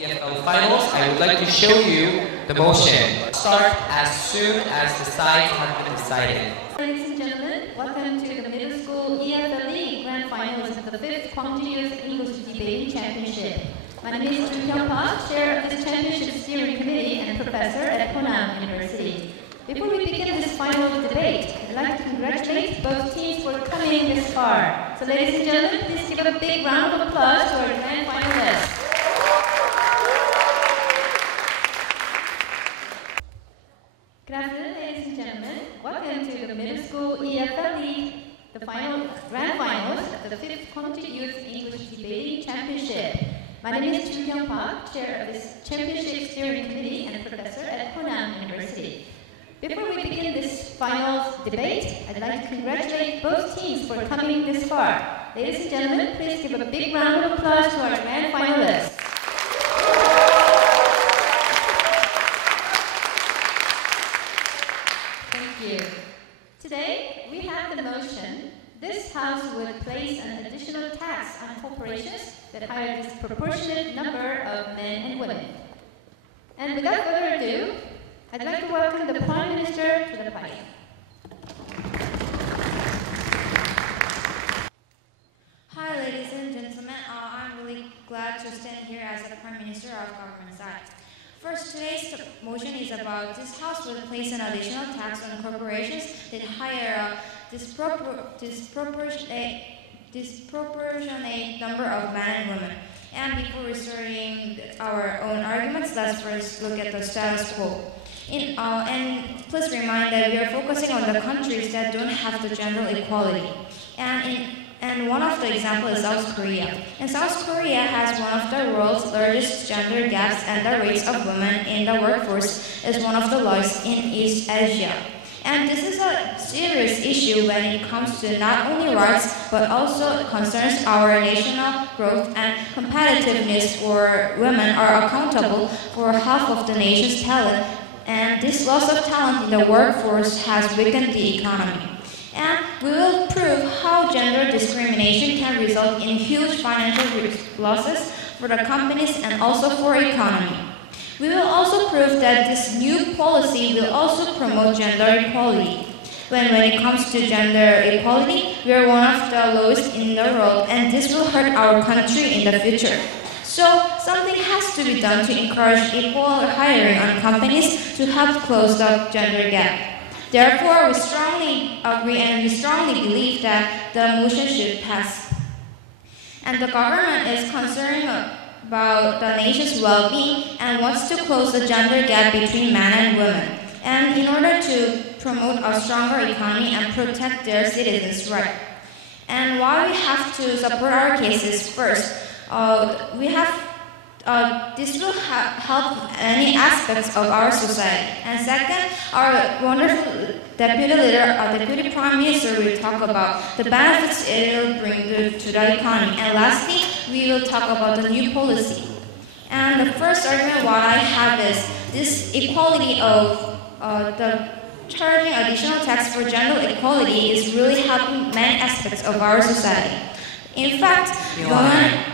EFL finals, I would like to show you the motion. Start as soon as the sides have been decided. Ladies and gentlemen, welcome to the Middle School EFL Grand Finals of the 5th Kwangju Youth English Debating Championship. My name is Joo Hyung Park, Chair of this Championship Steering Committee and Professor at Honam University. Before we begin this final debate, I'd like to congratulate both teams for coming this far. So ladies and gentlemen, please give a big round of applause to our grand finalists. Good afternoon, ladies and gentlemen. Welcome to the Middle School EFL League, the grand finals of the 5th Kwangju Youth English Debating Championship. My name is Joo Hyung Park, Chair of this Championship Steering Committee and Professor at Honam University. Before we begin this final debate, I'd like to congratulate both teams for coming this far. Ladies and gentlemen, please give a big round of applause to our grand finalists. Today, we have the motion, this House would place an additional tax on corporations that hire a disproportionate number of men and women. And without further ado, I'd like to welcome the Prime Minister to the podium. Hi, ladies and gentlemen. I'm really glad to stand here as the Prime Minister of Government side. First, today's motion is about this House will place an additional tax on corporations that hire a disproportionate number of men and women. And before restarting our own arguments, let's first look at the status quo. And please remind that we are focusing on the countries that don't have the gender equality. And one of the examples is South Korea. And South Korea has one of the world's largest gender gaps, and the rates of women in the workforce is one of the lowest in East Asia. And this is a serious issue when it comes to not only rights, but also concerns our national growth and competitiveness, for women are accountable for half of the nation's talent, and this loss of talent in the workforce has weakened the economy. And we will prove how gender discrimination can result in huge financial losses for the companies and also for economy. We will also prove that this new policy will also promote gender equality. When it comes to gender equality, we are one of the lowest in the world, and this will hurt our country in the future. So something has to be done to encourage equal hiring on companies to help close the gender gap. Therefore, we strongly agree and we strongly believe that the motion should pass. And the government is concerned about the nation's well-being and wants to close the gender gap between men and women, and in order to promote a stronger economy and protect their citizens' rights. And why we have to support our cases first, this will help any aspects of our society. And second, our wonderful Deputy Prime Minister will talk about the benefits it will bring to the economy. And lastly, we will talk about the new policy. And the first argument what I have is this equality of the charging additional tax for gender equality is really helping many aspects of our society. In fact, women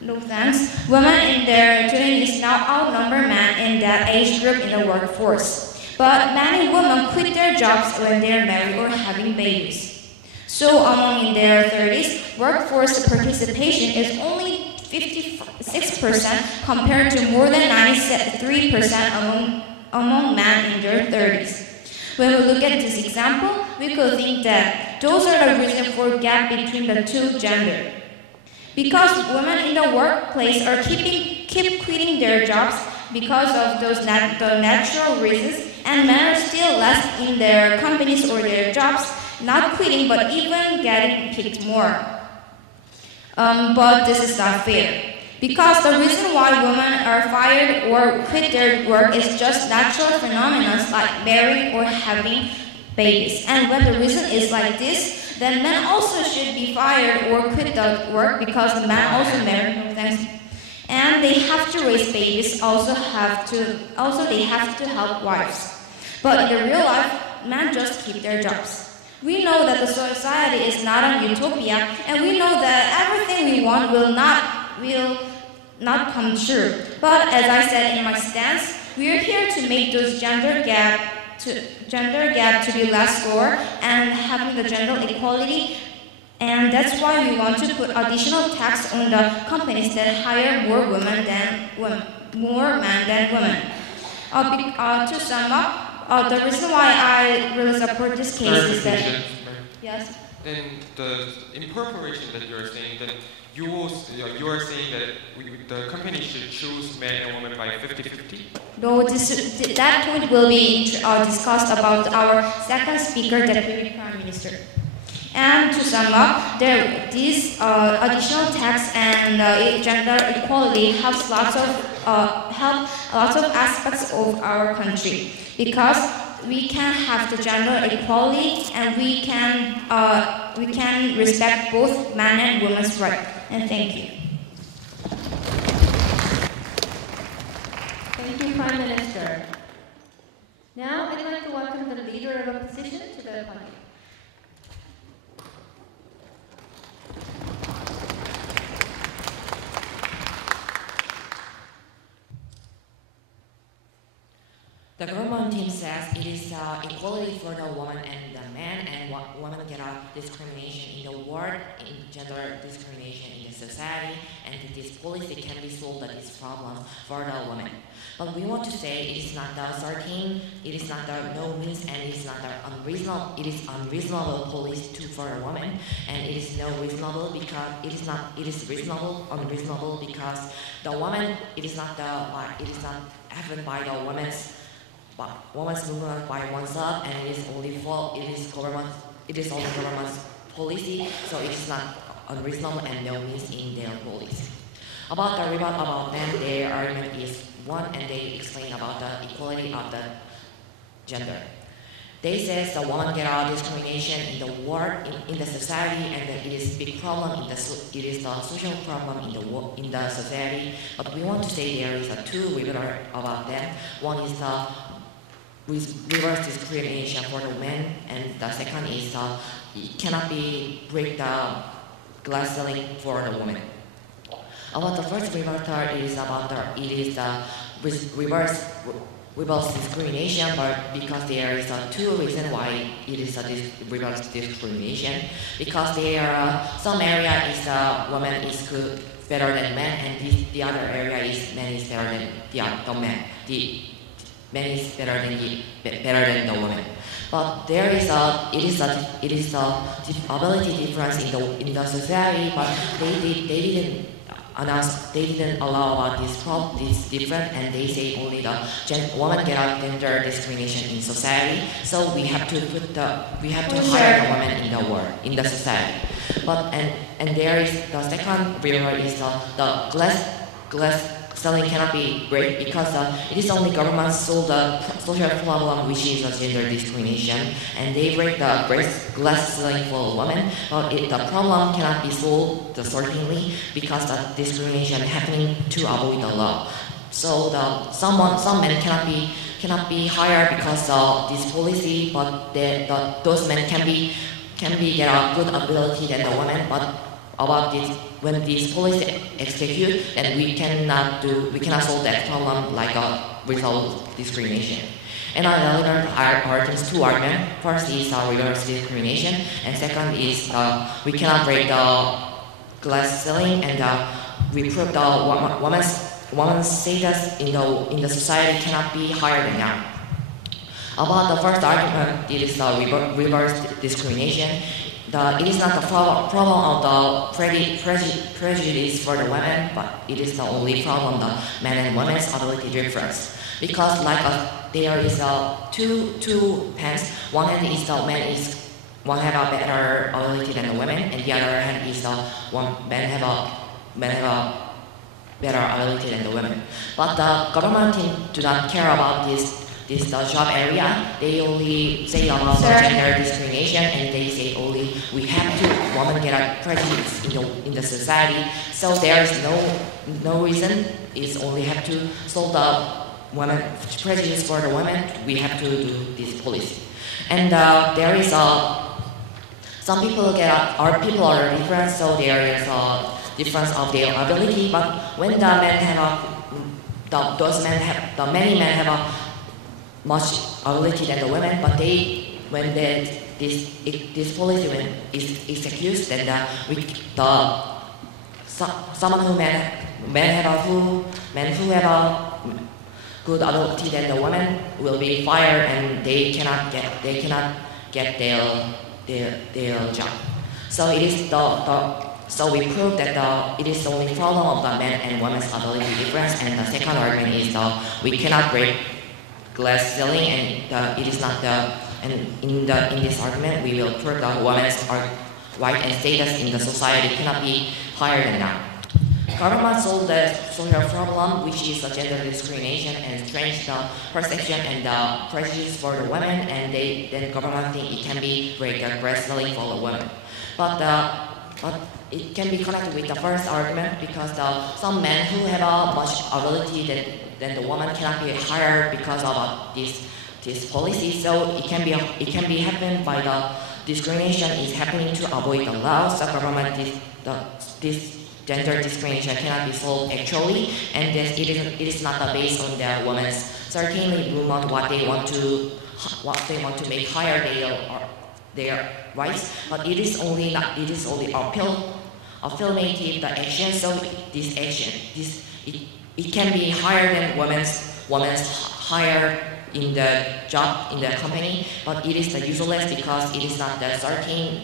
in their 20s now outnumber men in that age group in the workforce. But many women quit their jobs when they are married or having babies. So among in their 30s, workforce participation is only 56% compared to more than 93% among men in their 30s. When we look at this example, we could think that those are the reasons for gap between the two genders. Because women in the workplace are keep quitting their jobs because of those the natural reasons, and men are still less in their companies or their jobs, not quitting but even getting picked more. But this is not fair. Because the reason why women are fired or quit their work is just natural phenomena like marrying or having babies. And when the reason is like this, then men also should be fired or quit the work because the men also marry, and they have to raise babies. They have to help wives. But in the real life, men just keep their jobs. We know that the society is not a utopia, and we know that everything we want will not come true. But as I said in my stance, we are here to make those gender gap to be less score and having the gender equality. And that's why we want to put additional tax on the companies that hire more men than women. To sum up, the reason why I really support this case is that yes. Then in preparation that you are saying, then you are saying that the company should choose men and women by 50-50? No, that point will be discussed about our second speaker, Deputy Prime Minister. And to sum up, these additional tax and gender equality helps lots of aspects of our country, because we can have the gender equality and we can respect both man and women's rights. And thank you. Thank you, Prime Minister. Now I'd like to welcome the Leader of Opposition to the podium. The government team says it is equality for the woman and the man, and women get discrimination in the world, in gender discrimination in the society, and this policy can be solved this problem for the women. But we want to say it is not the certain, it is not the no means, and it is not the unreasonable. It is unreasonable policy for a woman, and it is no reasonable because it is not. It is reasonable, unreasonable because the woman. It is not happened by the women's movement by oneself, and it is only government's policy, so it is not unreasonable and no means in their policy. About the rebuttal about men, their argument is one, and they explain about the equality of the gender. They say the woman get discrimination in the world, in the society, and that it is big problem it is the social problem in the society. But we want to say there is two rebuttal about them. One is the reverse discrimination for the men, and the second is it cannot be break the glass ceiling for the women. About the first rebuttal is about it is the reverse discrimination, but because there is two reasons why it is reverse discrimination. Because there are some area is woman is good better than men, and the other area is men is better than the men. Men is better than the woman, but there is it is a ability difference in the society. But they didn't announce, they didn't allow about this difference, and they say only the woman get out gender discrimination in society. So we have to hire the woman in the world in the society. But and there is the second reason is the glass ceiling cannot be break because it is only government solve the social problem, which is gender discrimination, and they break the glass ceiling for women. But the problem cannot be solved certainly because the discrimination happening to avoid the law. So some men cannot be hired because of this policy, but those men can be get a good ability than the women. But about this, when this policy execute, then we cannot solve that problem like without discrimination. And I learned two arguments. First is reverse discrimination, and second is we cannot break the glass ceiling, and we prove the woman's status in the society cannot be higher than now. About the first argument, it is reverse discrimination. It is not the problem of the prejudice for the women, but it is the only problem the men and women's ability difference. Because there is two hands. One hand is the one have a better ability than the women, and the other hand is the men have a better ability than the women. But the government team do not care about this job area. They only say about the gender discrimination, and they say only we have to women get a prejudice in the society. So there is no reason. It's only have to solve the women prejudice for the women. We have to do this policy. And there is some people are different. So there is difference of their ability. But when the men have many men have a much ability than the women, but when this policy is executed, then someone who men who have a good ability than the women will be fired, and they cannot get their job. So it is so we prove that it is the only problem of the men and women's ability difference. And the second argument is we cannot break glass ceiling, and it is not and in this argument we will prove that women's right and status in the society cannot be higher than now. Government solved the social problem, which is the gender discrimination, and changed the perception and the prejudice for the women, and then government think it can be break the glass ceiling for the women. But it can be connected with the first argument, because some men who have a much ability than the woman cannot be hired because of this policy. So it can be happened by the discrimination is happening to avoid the laws. The government this gender discrimination cannot be solved actually, and it is not based on the women's certainly movement what they want to make higher their rights, but it is only affirmative the action. So this action it can be higher than women's higher in the job in the company, but it is useless because it is not the certain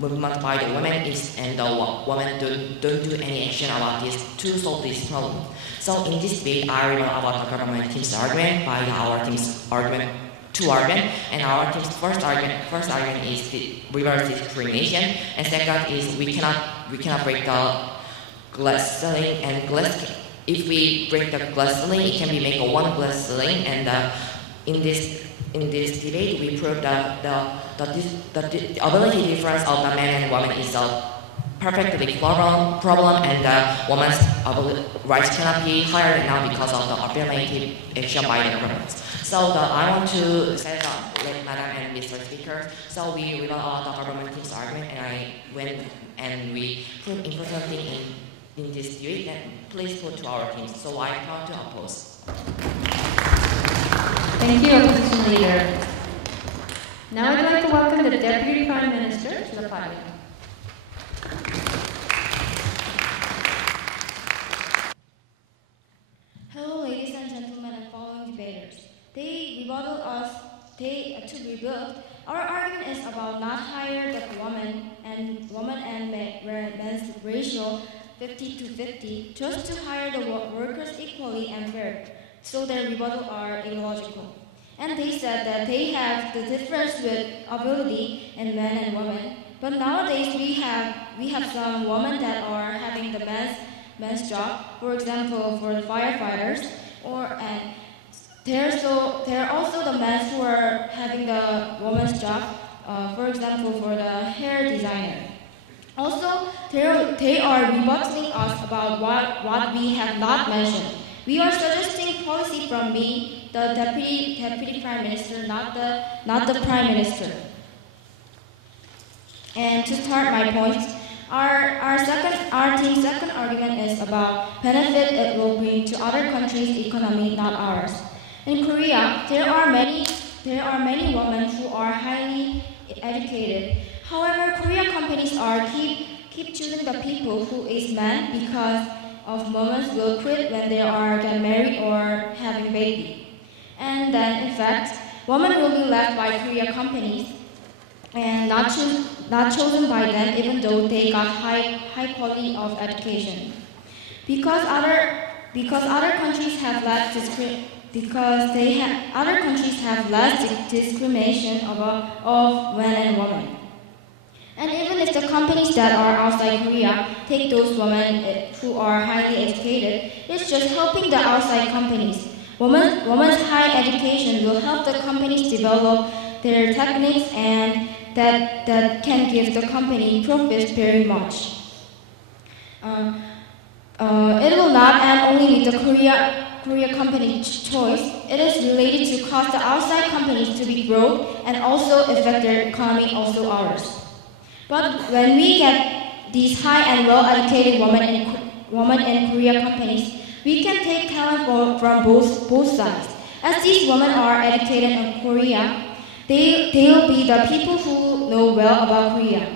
movement by the women and the women don't do any action about this to solve this problem. So in this debate, I read about the government team's argument by our team's argument. Two arguments, and our team's first argument is the reverse discrimination, and second is we cannot break the glass ceiling, and if we break the glass ceiling, it can be make a one glass ceiling, and in this debate we prove that the ability difference of the men and women is a perfectly problem, and the woman's rights cannot be higher than now because of the affirmative action by the government. So I want to set up Madam and Mr. Speaker. So we read out the government team's argument, and I went and we put important thing in this debate, and please put to our teams. So I plan to oppose. Thank you, Opposition Leader. Now I'd like to welcome the Deputy Prime Minister to the podium. Hello, ladies and gentlemen, and following debaters. To rebuild, our argument is about not hire the woman and men's ratio 50-50, just to hire the workers equally and fair. So their rebuttal are illogical. And they said that they have the difference with ability in men and women. But nowadays we have some women that are having the men's job. For example, for the firefighters, and there are also the men who are having the woman's job. For example, for the hair designer. Also, they are rebutting us about what we have not mentioned. We are suggesting policy from me, the deputy prime minister, not the prime minister. And to start my points, our team's second argument is about benefit it will bring to other countries' economy, not ours. In Korea, there are many women who are highly educated. However, Korean companies keep choosing the people who is men because of women will quit when they are getting married or having baby. And then, in fact, women will be left by Korean companies and not chosen by them, even though they got high quality of education. Because other countries have less discrimination of men and women. And even if the companies that are outside Korea take those women who are highly educated, it's just helping the outside companies. Women's high education will help the companies develop their techniques, and that can give the company profits very much. It will not end only with the Korea company choice. It is related to cause the outside companies to be grow and also affect their economy, also ours. But when we these high and well-educated women in Korea companies, we can take talent from both sides. As these women are educated in Korea, they will be the people who know well about Korea.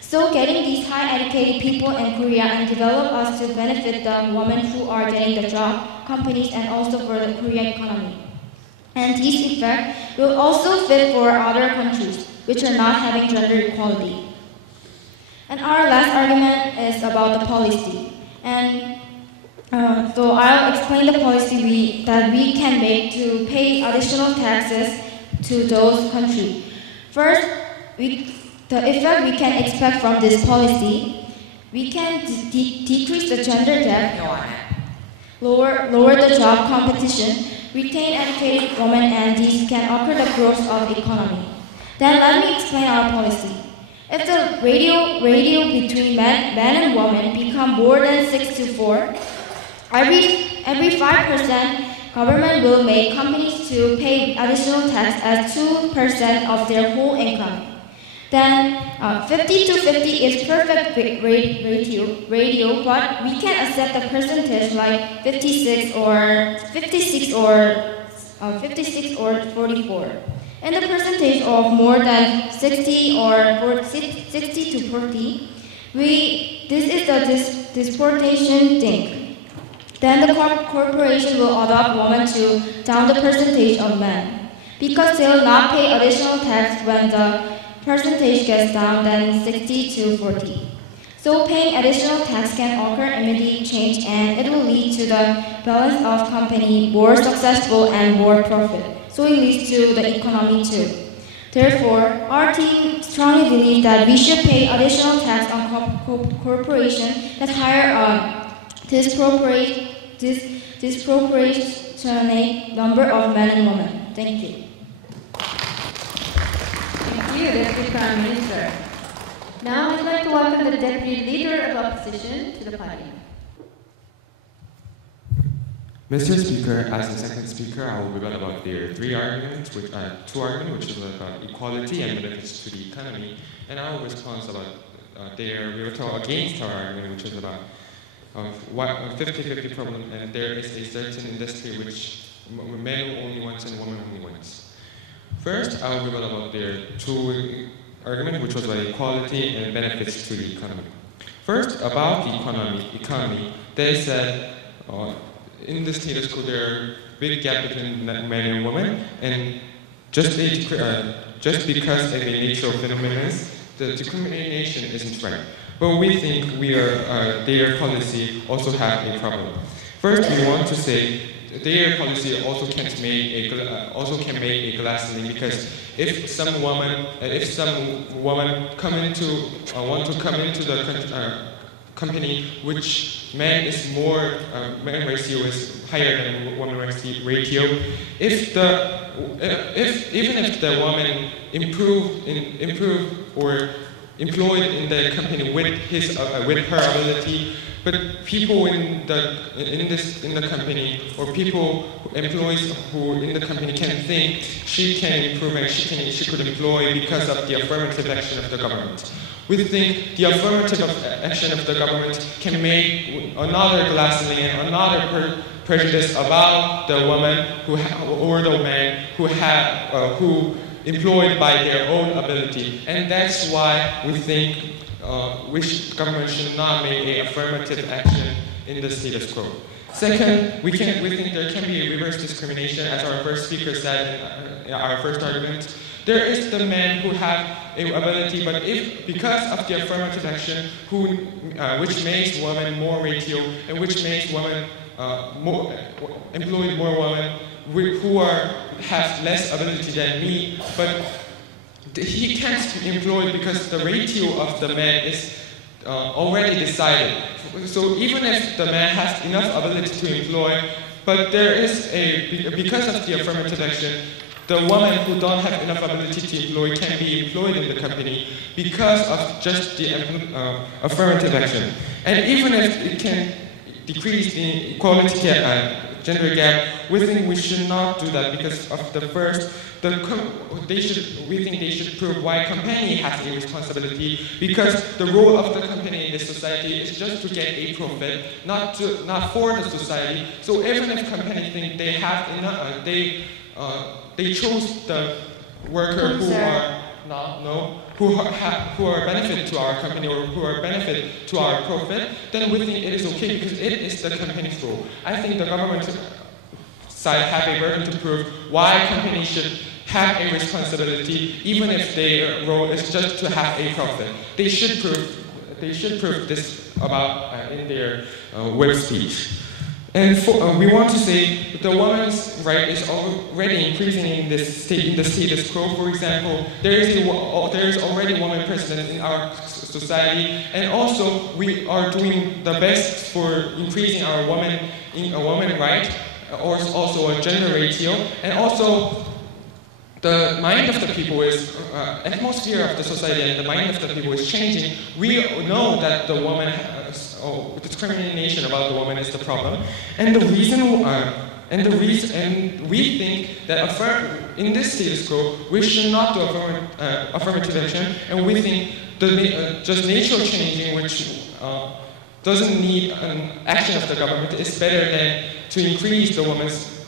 So getting these high educated people in Korea and develop us to benefit the women who are getting the job, companies, and also for the Korean economy. And this effect will also fit for other countries which are not having gender equality. And our last argument is about the policy. And so I'll explain the policy that we can make to pay additional taxes to those countries. First, the effect we can expect from this policy, we can decrease the gender gap, lower the job competition, retain educated women, and these can occur the growth of economy. Then let me explain our policy. If the ratio between men and women become more than 6:4, every 5%, government will make companies to pay additional tax as 2% of their whole income. Then 50-50 is perfect ratio, but we can accept the percentage like 56 or 44. In the percentage of more than 60 or 60 to 40, this is the disproportion thing. Then the corporation will adopt women to down the percentage of men, because they will not pay additional tax when the percentage gets down than 60 to 40. So paying additional tax can occur immediate change, and it will lead to the balance of company more successful and more profit. So it leads to the economy too. Therefore, our team strongly believes that we should pay additional tax on corporations that hire disproportionate number of men and women. Thank you. Thank you, Deputy Prime Minister. Now I'd like to welcome the Deputy Leader of Opposition to the podium. Mr. Speaker, as the second speaker, I will rebut about their two arguments, which is about equality and benefits to the economy, and I will respond about their rebuttal against our argument, which is about 50-50 problem, and there is a certain industry which men only wants and women only wants. First, I will rebut about their two argument, which was about equality and benefits to the economy. First, about the economy, they said in the status quo there are big gap between men and women, and just because of the nature of phenomenon, the discrimination isn't right. But we think their policy also have a problem. First, we want to say their policy also can make a glass ceiling, because if some woman want to come into the company which man ratio is higher than woman ratio, even if the woman improve or employed in the company with her ability, but people in the company or employees who in the company can think she can improve and she could employ because of the affirmative action of the government. We think the affirmative action of the government can make another glass ceiling and another prejudice about the woman or the man who employed by their own ability, and that's why we think government should not make an affirmative action in the status quo. Second, we think there can be a reverse discrimination, as our first speaker said in our first argument. There is the men who have an ability, but because of the affirmative action, which makes women more ratio and which makes women employ more women who have less ability than me, but he can't employ because the ratio of the man is already decided. So even if the man has enough ability to employ, but there is because of the affirmative action, the woman who don't have enough ability to employ can be employed in the company because of just the affirmative action. And even if it can decrease the equality gender gap, we think we should not do that because of the first. We think they should prove why company has a responsibility, because the role of the company in this society is just to get a profit, not for the society. So even if companies think they have enough, they chose the worker who are benefit to our company or who are benefit to our profit, then we think it is okay because it is the company's role. I think the government side have a burden to prove why companies should have a responsibility, even if their role is just to have a profit. They should prove this about in their web speech. And we want to say that the woman's right is already increasing in the status quo. For example, there is already a woman president in our society, and also we are doing the best for increasing our woman right, or also a gender ratio, and also the mind of the people is, atmosphere of the society and the mind of the people is changing. We know that the woman, discrimination about the woman is the problem, and we think that in this status quo we should not do affirmative action, and we think just natural changing, which doesn't need an action of the government, is better than to increase the woman's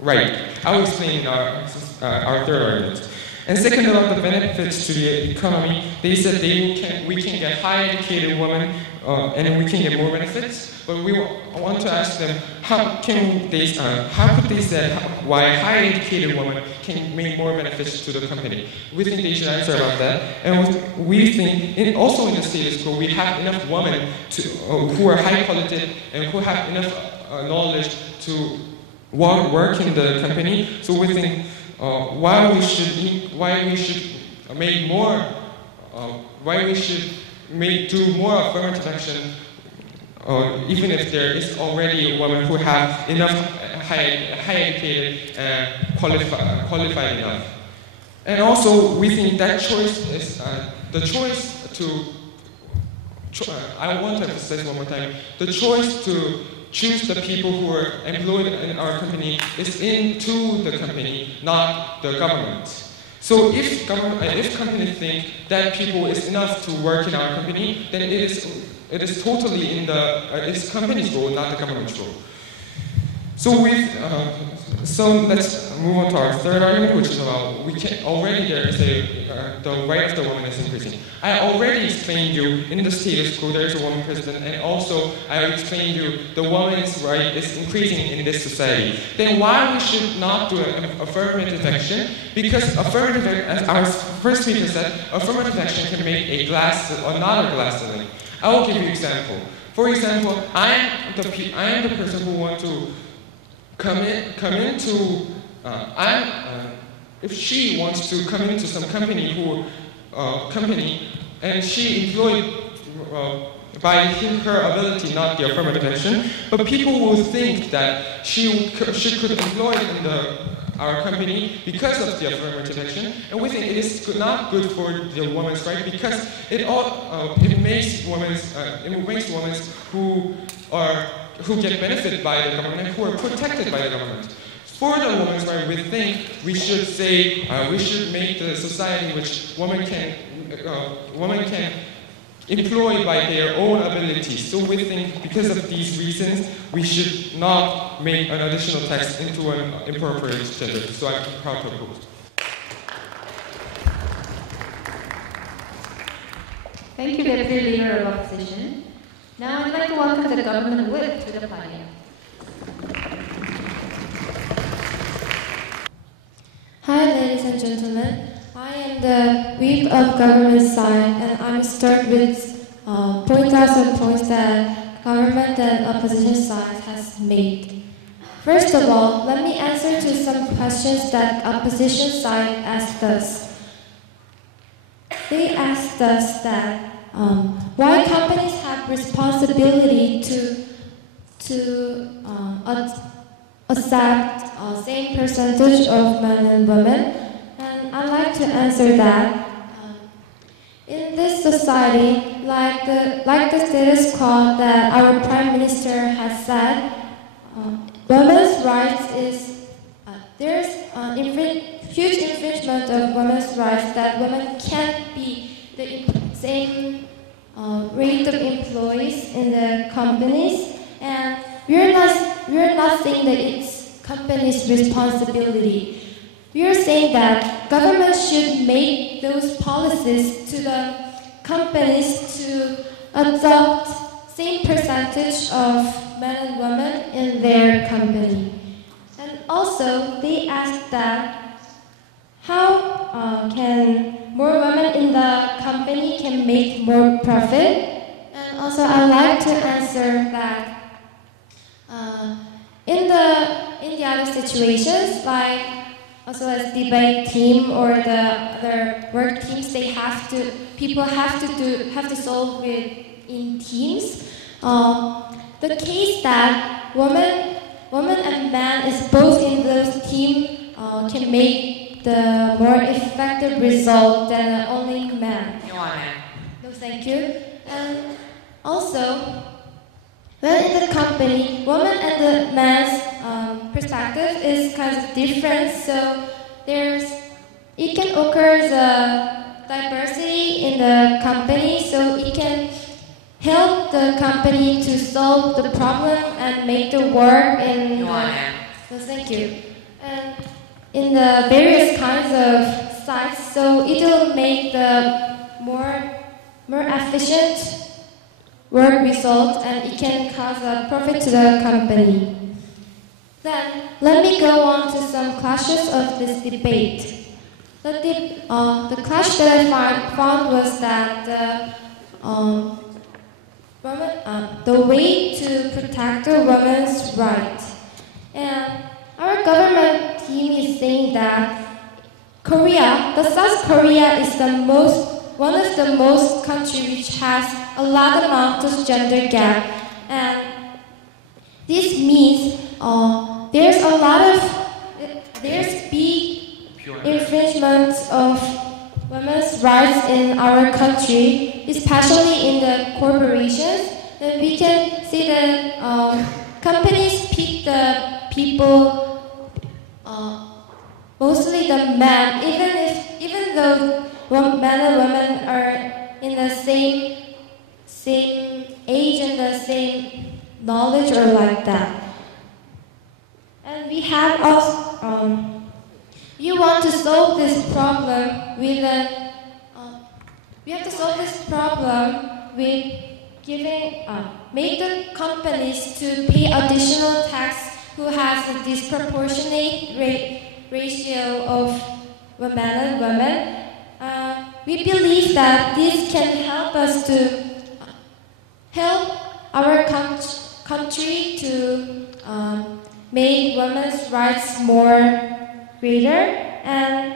right. I will explain our third argument. And second, about the benefits to the economy, they said we can get high educated women and we can get more benefits. But we want to ask them how could they say why high educated women can make more benefits to the company? We think they should answer about that. And we think also in the status quo we have enough women who are high quality and who have enough knowledge to work in the company. So we think why we should do more affirmative action, even if there is already a woman who have enough high educated qualified enough. And also we think that choice is the choice to. I want to emphasize one more time: the choice to choose the people who are employed in our company is into the company, not the government. So if companies think that people is enough to work in our company, then it is totally in it's company's role, not the government's role. So let's move on to our third argument, which is about the right of the woman is increasing. I already explained you in the status quo there is a woman president, and also I explained you the woman's right is increasing in this society. Then why we should not do affirmative action? Because as our first speaker said, affirmative action can make a glass or not a glass ceiling. I will give you an example. For example, I am the person who wants to if she wants to come into some company and she employed by her ability, not the affirmative action, but people will think that she could employ in our company because of the affirmative action, and we think it is not good for the woman's right because it makes women who get benefited by the government, who are protected by the government. For the women's right, we think we should say we should make the society in which women can employ by their own abilities. So we think because of these reasons, we should not make an additional tax into an inappropriate gender. So I'm proud to oppose. Thank you, Deputy Leader of Opposition. Now I'd like to welcome the government whip to the podium. Hi, ladies and gentlemen. I am the whip of government side, and I'm start with point out some points that government and opposition side has made. First of all, let me answer to some questions that opposition side asked us. They asked us that why companies have responsibility to accept same percentage of men and women, and I'd like to answer that. In this society, like the status quo that our Prime Minister has said, women's rights is there's huge infringement of women's rights that women can't be the same rate of employees in the companies, and we're not saying that it's company's responsibility. We are saying that government should make those policies to the companies to adopt same percentage of men and women in their company. And also, they asked that how can more women in the company can make more profit. And also, I'd like to answer that in the other situations, like also as debate team or the other work teams, people have to solve it in teams. The case that woman and man is both in those teams can make the more effective result than only man. No, thank you. And also, well, in the company, woman and the man's perspective is kind of different. So it can occur the diversity in the company. So it can help the company to solve the problem and make the work in. So thank you. And in the various kinds of sites, so it will make the more efficient work result, and it can cause a profit to the company. Then let me go on to some clashes of this debate. The clash that I found was that the way to protect the women's rights. And our government team is saying that South Korea is one of the most countries which has a lot amount of gender gap, and this means there's big infringement of women's rights in our country, especially in the corporations. And we can see that companies pick the people, mostly the men, even though men and women are in the same age and the same knowledge or like that. And we have also you want to solve this problem with giving make the companies to pay additional tax who has a disproportionate ratio of men and women. We believe that this can help us to help our country to make women's rights more greater, and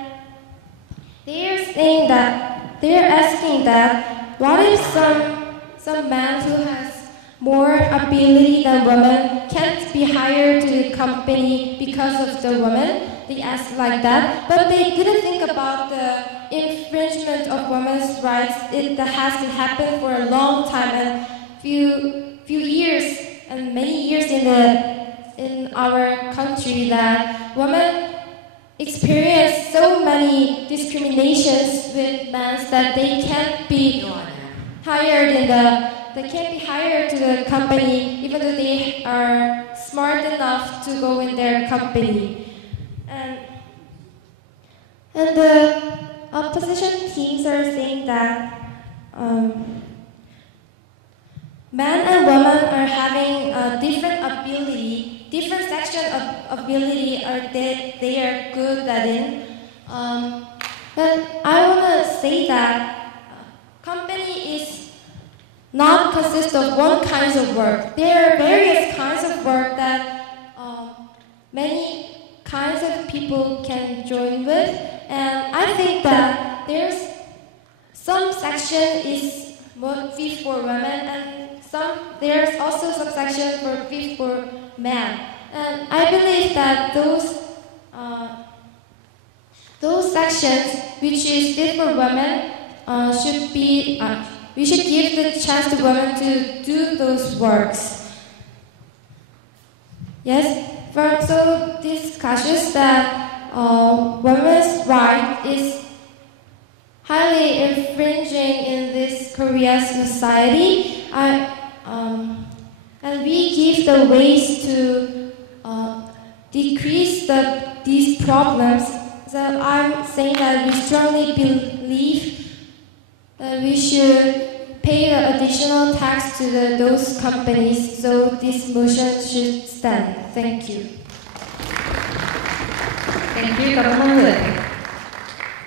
they are asking that what if some man who has more ability than women can't be hired to the company because of the woman? They asked like that, but they didn't think about the infringement of women's rights. It has been happening for a long time, and few years and many years in our country that women experience so many discriminations with men that they can't be hired to the company even though they are smart enough to go in their company. And the opposition teams are saying that men and women are having a different ability, different section of ability they are good at it. But I want to say that company is not consist of one kind of work. There are various kinds of work that many kinds of people can join with, and I think that there's some section is fit for women, and there's also some section fit for men. And I believe that those sections which is fit for women we should give the chance to women to do those works. Yes, so this cautious that women's right is highly infringing in this Korean society. And we give the ways to decrease these problems. So I'm saying that we strongly believe that we should pay the additional tax to those companies, so this motion should stand. Thank you. Thank you, Government Whip.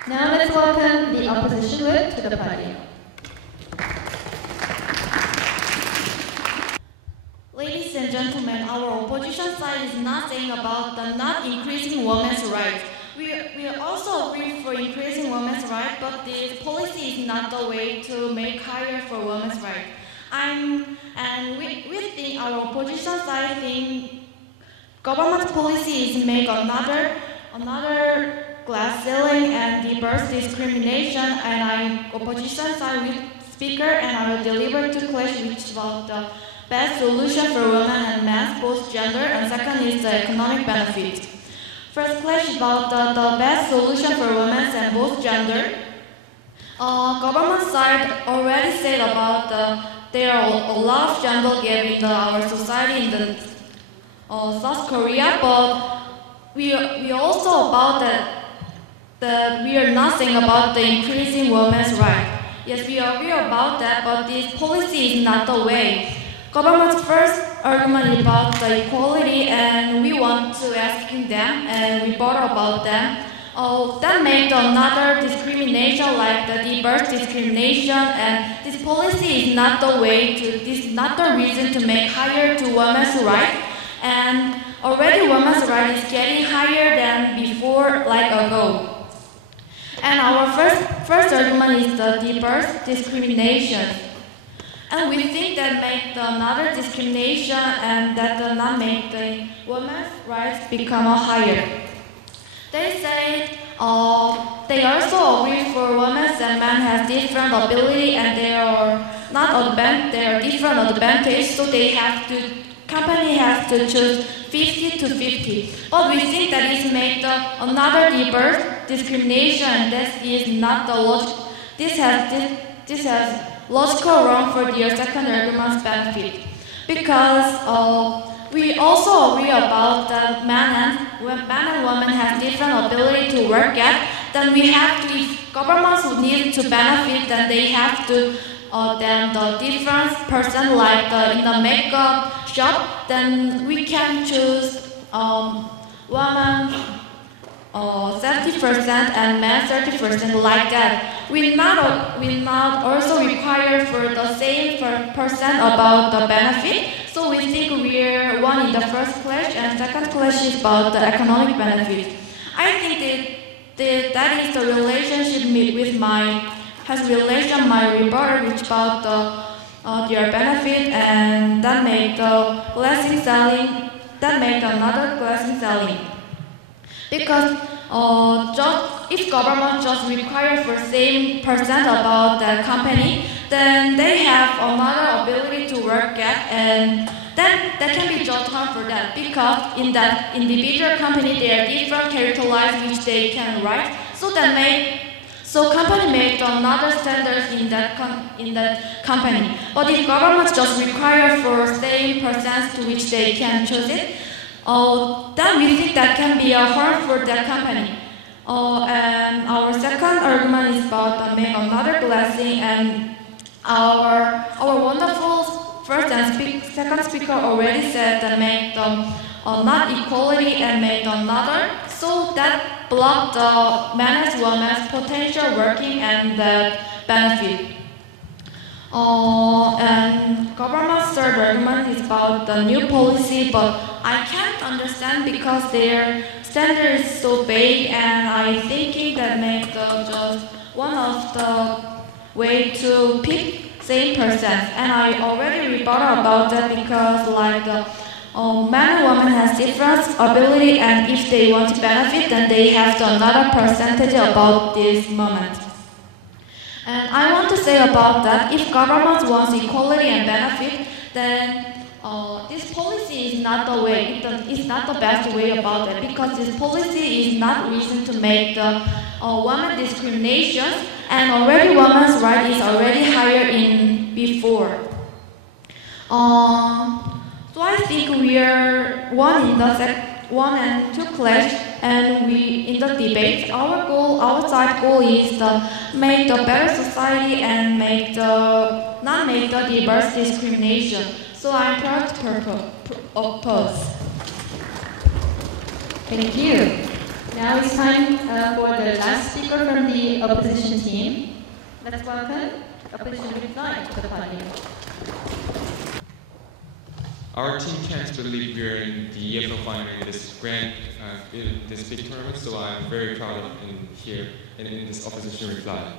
Now let's welcome the opposition whip to the podium. Ladies and gentlemen, our opposition side is not saying about the not increasing women's rights. We also agree for increasing women's rights, but this policy is not the way to make higher for women's rights. We think our opposition side think government policy is make another glass ceiling and diverse discrimination, and I opposition side with speaker and I will deliver two questions which about the best solution for women and men, both gender, and second is the economic benefit. First question about the best solution for women and both gender. Government side already said about there are a lot of gender gap in our society in the South Korea, but we also about that we are not saying about the increasing women's rights. Yes, we agree about that, but this policy is not the way. Government's first argument is about the equality, and we want to asking them, and we brought about them. That makes another discrimination like the diverse discrimination, and this policy is not the way to, this is not the reason to make higher to women's rights, and already women's rights is getting higher than before, like ago. And our first argument is the diverse discrimination. And we think that make another discrimination and that does not make the women's rights become higher. They say they also agree for women and men have different ability and they are not they are different advantage, so they have to company has to choose 50 to 50. But we think that it make another diverse discrimination. That is not the logic. This has logical wrong for their second argument's benefit, because we also agree about that men and women have different ability to work at. Then we have to, if governments would need to benefit, then they have to then the different person like in the makeup shop, then we can choose women 70% and men 30% like that. We not also require for the same percent about the benefit. So we think we're one in the first class, and second class is about the economic benefit. I think that is the relationship with my rebuttal, which about their benefit, and that make the blessing selling. That make another blessing selling. Because if government just require for same percent about the company, then they have another ability to work at, and that can be just hard for them, because in that individual company there are different characteristics which they can write. So company make another standards in that company. But if government just require for same percent to which they can choose it, then we think that can be a harm for that company. And our second argument is about make another blessing, and our wonderful first and second speaker already said that make not equality and make another, so that block the men and women's potential working and the benefit. And government's third argument is about the new policy, but I can't understand because their standard is so vague, and I'm thinking that make just one of the way to pick same percent. And I already rebutted about that, because like the men and women has different ability, and if they want to benefit, then they have to another percentage about this moment. And I want to say about that, if government wants equality and benefit, then this policy is not the way. It's not the best way about it, because this policy is not reason to make the woman discrimination, and already women's right is already higher in before. So I think we are one and two clash, and we in the debate. Our side goal is to make the better society and not make the diverse discrimination. So I'm proud to oppose. Thank you. Now it's time for the last speaker from the opposition team. Let's welcome opposition reply to the podium. Our team can't believe we're in the EFL final in this this big tournament, so I'm very proud of here in this opposition reply.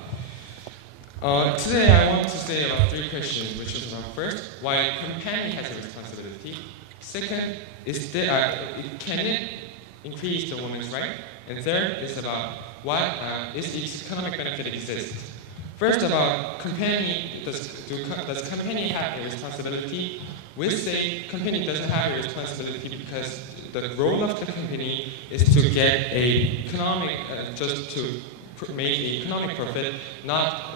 Today I want to say about 3 questions, which is about first, why company has a responsibility. Second, can it increase the women's right? And third is about why its economic benefit exists. First, about company, does company have a responsibility? We say company doesn't have a responsibility because the role of the company is to get a economic, just to make an economic profit, not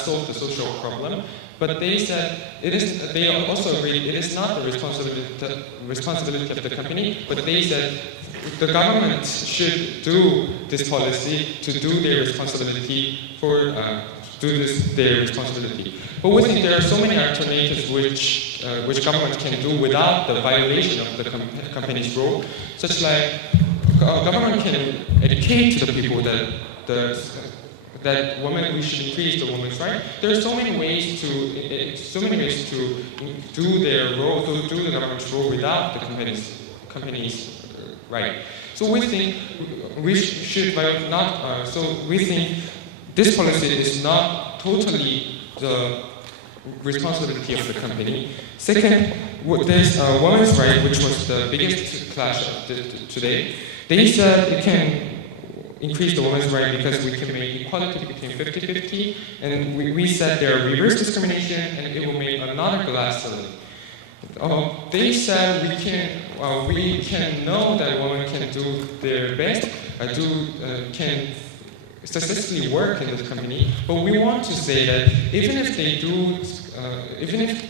solve the social problem. But they said they also agreed it is not the responsibility of the company, but they said the government should do this policy to do their responsibility their responsibility. But we think there are so many alternatives which government can do without the violation of the company's role, such like government can educate to the people that we should increase the women's right. There are so many ways to do their role, to do the government's role without the company's right. So we think we should not. So we think this policy is not totally the responsibility of the company. Second, there's women's right, which was the biggest clash of today. They said it can increase the women's right because we can make equality between 50-50, and we said there are reverse discrimination, and it will make another glass ceiling. They said we can know that women can do their best, can successfully work in this company, but we want to say that even if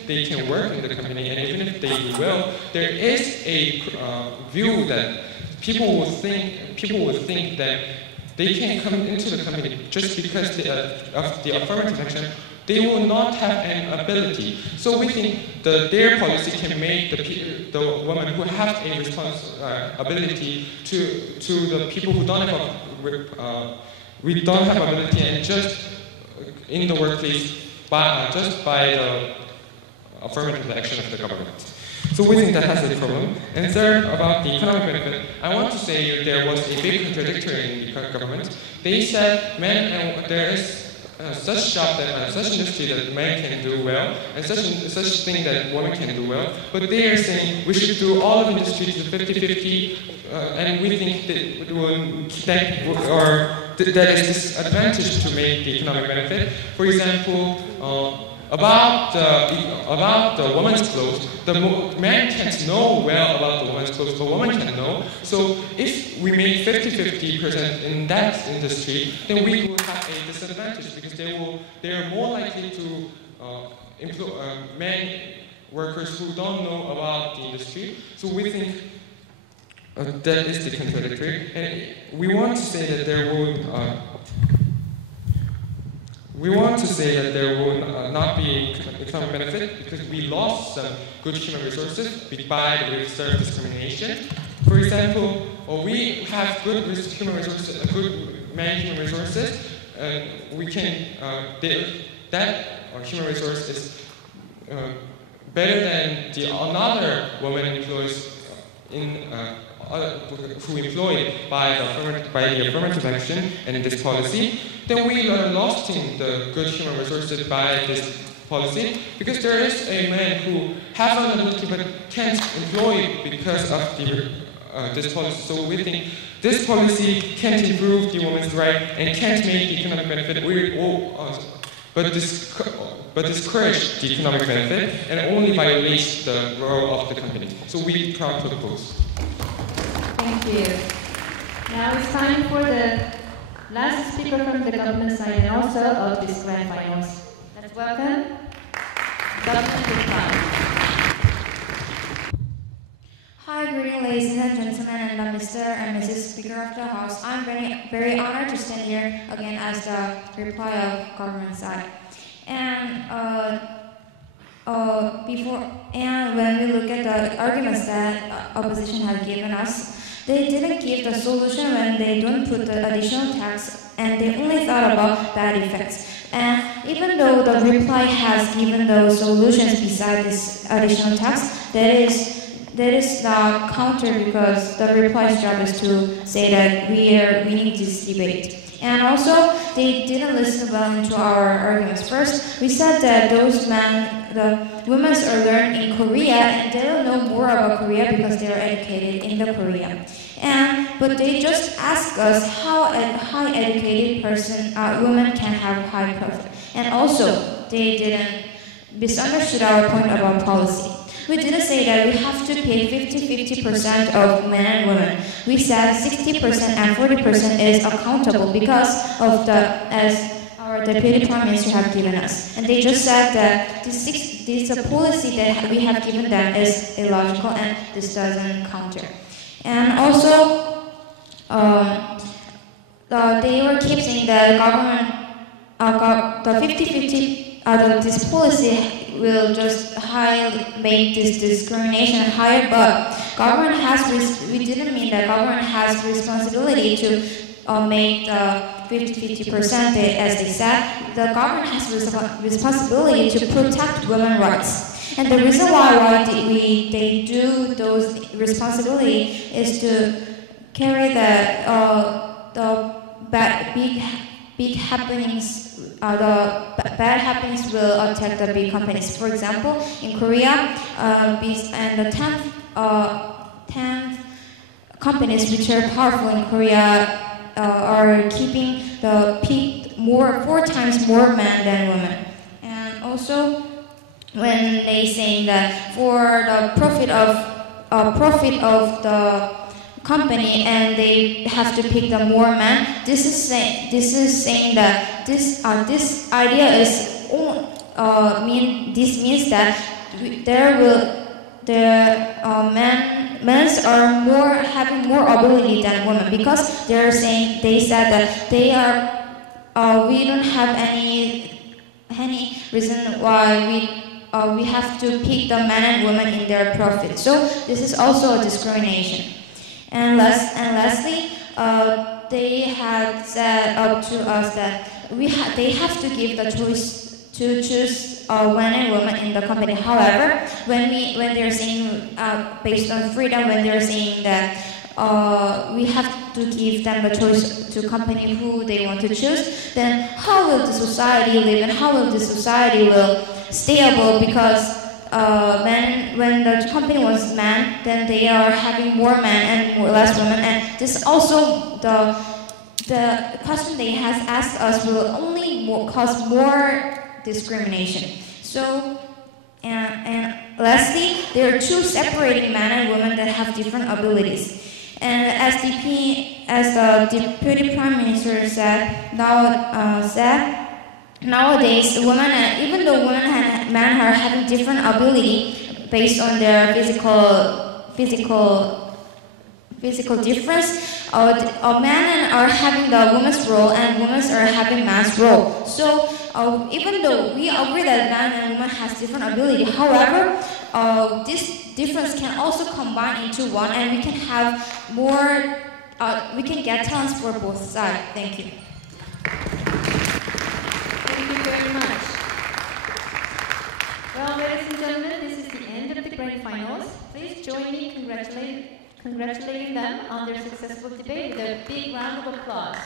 they can work in the company, and even if they do well, there is a view that people will think that they can come into the company just because of the affirmative action. They will not have an ability. So we think that their policy can make the women who have a responsibility to the people who don't have we don't have ability, and just in the workplace just by the affirmative action of the government. So we think that has a problem. And third, about the economic benefit, I want to say there was a big contradictory in the government. They said there is such job such industry that men can do well, and such thing that women can do well. But they are saying we should do all of industry to 50-50, and we think that is disadvantage to make the economic benefit. For example, about the woman's clothes, the man can't know well about the woman's clothes, but woman can know. So if we make 50-50% in that industry, then we will have a disadvantage because they are more likely to employ men workers who don't know about the industry. So we think that is the contradictory, and we want to say that there will not be economic benefit because we lost some good human resources by the research discrimination. For example, we have good human resources, good human resources, and we can that human resource is better than another woman employees who employed by the affirmative action and in this policy, then we are lost in the good human resources by this policy because there is a man who has an ability but can't employ because of this policy. So we think this policy can't improve the woman's right and can't make economic benefit. But but discourage the economic benefit and only violates the role of the company. So we proud to oppose. Thank you. Now it's time for the last speaker from the government side and also of this grand finals. Let's welcome Government Reply. Hi, greeting ladies and gentlemen, and Mr. and Mrs. Speaker of the House. I'm very honored to stand here again as the reply of government side. And when we look at the arguments that opposition has given us, they didn't give the solution when they don't put the additional tax, and they only thought about bad effects. And even though the reply has given those solutions besides this additional tax, that is not counter, because the reply's job is to say that we need this debate. And also, they didn't listen well into our arguments. First, we said that the women are learned in Korea and they don't know more about Korea because they are educated in the Korea. But they just ask us how a high educated woman can have high profit. And also, they didn't misunderstood our point about policy. We didn't say that we have to pay 50% of men and women. We said 60% and 40% is accountable because of as our Deputy Prime Minister have given us. And they just said that this policy that we have given them is illogical and this doesn't counter. And also, they were keep saying that the 50-50, this policy will just make this discrimination higher, but we didn't mean that government has responsibility to make the 50% as they said. The government has responsibility to protect women's rights. And the reason why they do those responsibility is to carry the big happenings. The bad happenings will attack the big companies. For example, in Korea, and the 10 companies which are powerful in Korea are keeping the peak 4 times more men than women. And also, when they saying that for the profit of the company and they have to pick the more men, this is saying that this idea is means that men are having more ability than women, because they said that we don't have any reason why we have to pick the men and women in their profit. So this is also a discrimination. And lastly, they had said up to us that they have to give the choice to choose men and women in the company. However, when they're saying based on freedom, when they're saying that we have to give them the choice to company who they want to choose, then how will the society live and how will the society will stable? Because when the company wants men, then they are having more men and less women, and this also the question they has asked us will only cause more discrimination. So and lastly, there are two separating men and women that have different abilities. And as the Deputy Prime Minister said, nowadays, even though women and men are having different ability based on their physical difference, men are having the woman's role and women are having man's role. So even though we agree that man and woman has different ability, however, this difference can also combine into one, and we can have more. We can get talents for both sides. Thank you. Thank you very much. Well, ladies and gentlemen, this is the end of the grand finals. Please join me congratulating them on their successful debate with a big round of applause.